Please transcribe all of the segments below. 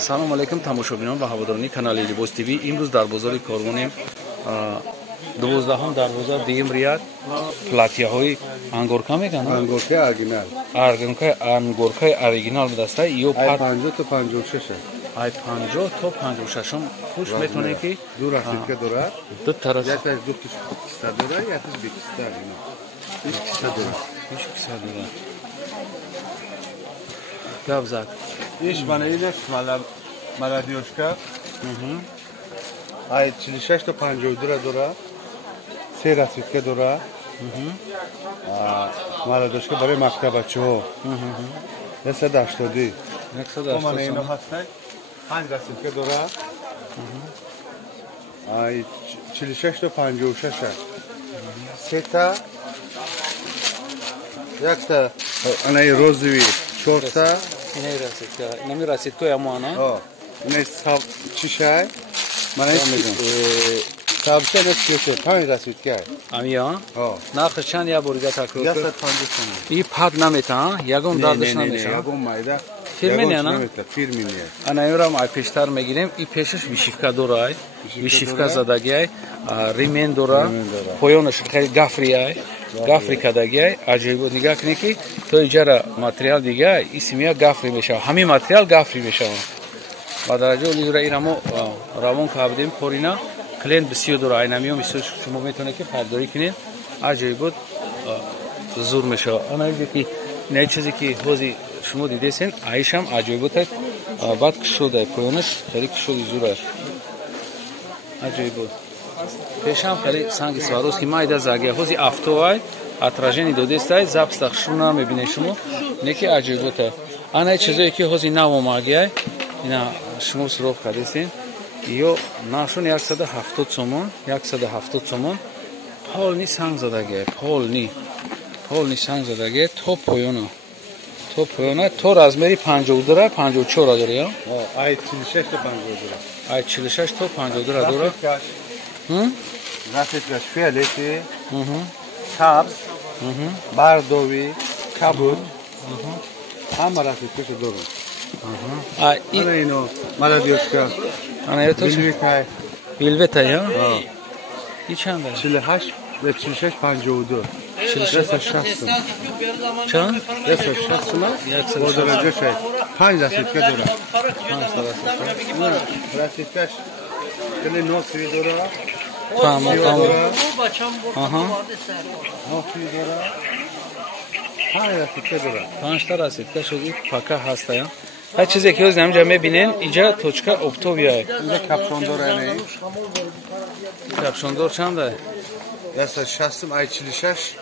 салом алейкум тамошобинон ва ҳаводорони канали Libos TV. имрӯз дар бозори Корвонем 12 дарвоза дигим рият платияҳои ангорка мекунанд. Ангоркаи оригинал будаста ё 50 то 56 ай 50 то 56 хуш метонем ки ду расидка дорад. ду тарас Якаш ду киста дорад, якаш бекиста ина. Иш киста дорад. иш киса дорад. Гап зад. Иш мана инаш маладиёшка. Ай 46 то 52 дорад. Се расидка дорад. Маладиёшка барои мактабачиҳо. 180. 180. Мана ино ҳастак. 5 расидка дорад. Ай 46 то 56. Сета. Якта анаи розови 4 та. Инай расидка. Нами расидка ямона. Инай саб чишай. Мана сабча на 5 расидка. Амия. Нархи чанд я борида такрор кунед? 150 сом. И пад наметан, ягон дардаш намешавад. Ягон майда. Фирмения на? Фирмения. Анаёрам ай пештар мегирем. И пешаш вишивка дорад. Вишивка задагиай. Римен дорад. Поёнаш хеле гафриай. Гафри кадагиай. Аҷоибо нигаҳ кунед ки то иҷара материал дигар исмия гафри мешавад. Ҳамин материал гафри мешавад. Ба дараҷаи олиро ирамо равон кардем корина. Клиент бисёр дора айнамиё мисол шумо метавонед ки хайрдорӣ кунед. Аҷоибо зур мешавад. Анаи ки не чизе ки ҳозир шумо дидесен, аишам аҷоиботак баъд кушода поёнаш хеле кушоди зур аст. Аҷоибот. Пешам хеле санги сварост ки майда загия ҳозир автоай отражение додестай запстах шуна мебинед шумо. Не ки аҷоибота. Анаи чизое ки ҳозир нав омадиай, ина шумо суроғ кардесен. Ё нашон 170 сомон, 170 сомон. Полни санг задагия, полни санг задагия то поёна. То поёна то размери 52 54 дорад. Ай 46 то 52. Ай 46 то 52 дорад. Расидкаш фиолети. Сабз. Бардови, кабуд. Ҳама расидкаш дорад. Ино маладиёшка. Ана ё то Билветай. Билветай, ё? И чанд аст? 48 ва 46 52. 160. Чанд? 160 ма? Бо дараҷашай 5 расидка дорад. 5 расидка. Расидкаш хеле носиви дорад. Тамом. Аҳа. Носиви дорад. 5 расидка дорад. 5 та расидка шуди пака ҳаста, ё? Ҳар чизе ки ҳозир ҳамҷа мебинен, иҷа точка офтобияй. Инҷа капшондор ай. Капшондор чанд ай? 160 ай 46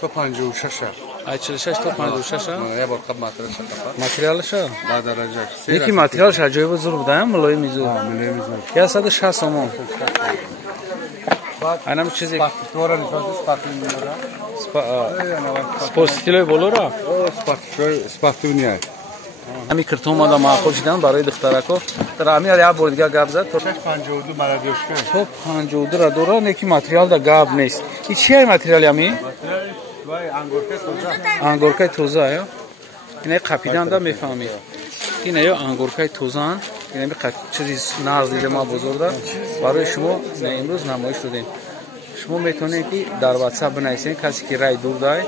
то 56. Ай 46 то 56. Я бор қаб материалша қапа. Материалша? Ба дараҷаш. Неки материалш аҷоибо зур буда, мулоими зур. Мулоими зур. 160 сомон. Анам чизе Спартитора нишони спартитора. Спортстилои болора? Спартуния. Ами киртон омада маъқул шидан барои духтарако. Дар амиар як бор дигар гап зад. 52 маладиёшка. То 52 ра дора, неки материал да гап нест. И чия материали ами? Материали вай ангорка тоза. Ангоркаи тоза, ё? Ина қапидан да мефаҳмед. Ина ё ангоркаи тозаанд. Ина чизи нарз дида ма бозорда барои шумо имрӯз намоиш додем. Шумо метавонед ки дар WhatsApp бинависен, касе ки рай дур дай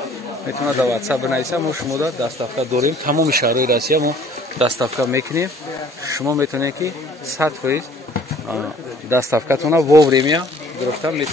метавонад дар WhatsApp бинависа, мо шумода доставка дорем. Тамоми шаҳрҳои Россия мо доставка мекунем. Шумо метавонед ки 100% доставкатона вовремя гирифта метавонед.